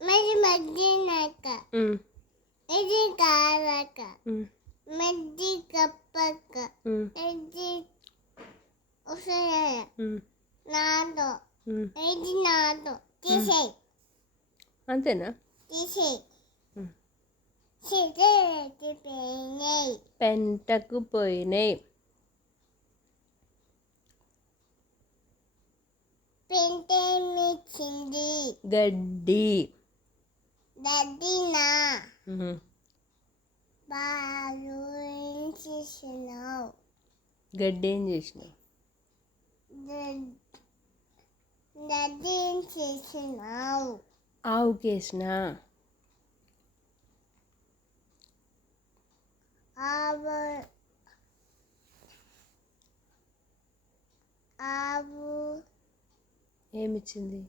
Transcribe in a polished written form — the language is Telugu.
మరి మధ్యనాక ఇది కారక మధ్య కప్పక ఇది ఉసయ నాదో ఇది నాదో తీసేయి. అంతేనా? తీసేయి. పెంటకు పోయినాయి. పెంటేమిచ్చింది? గడ్డి. గడ్డినా? బాలు ఏం చేసినావు? గడ్డి ఏం చేసినావు? గడ్డి ఏం చేసినావు? ఆవుకేసినా. ఆవు ఏమిచ్చింది?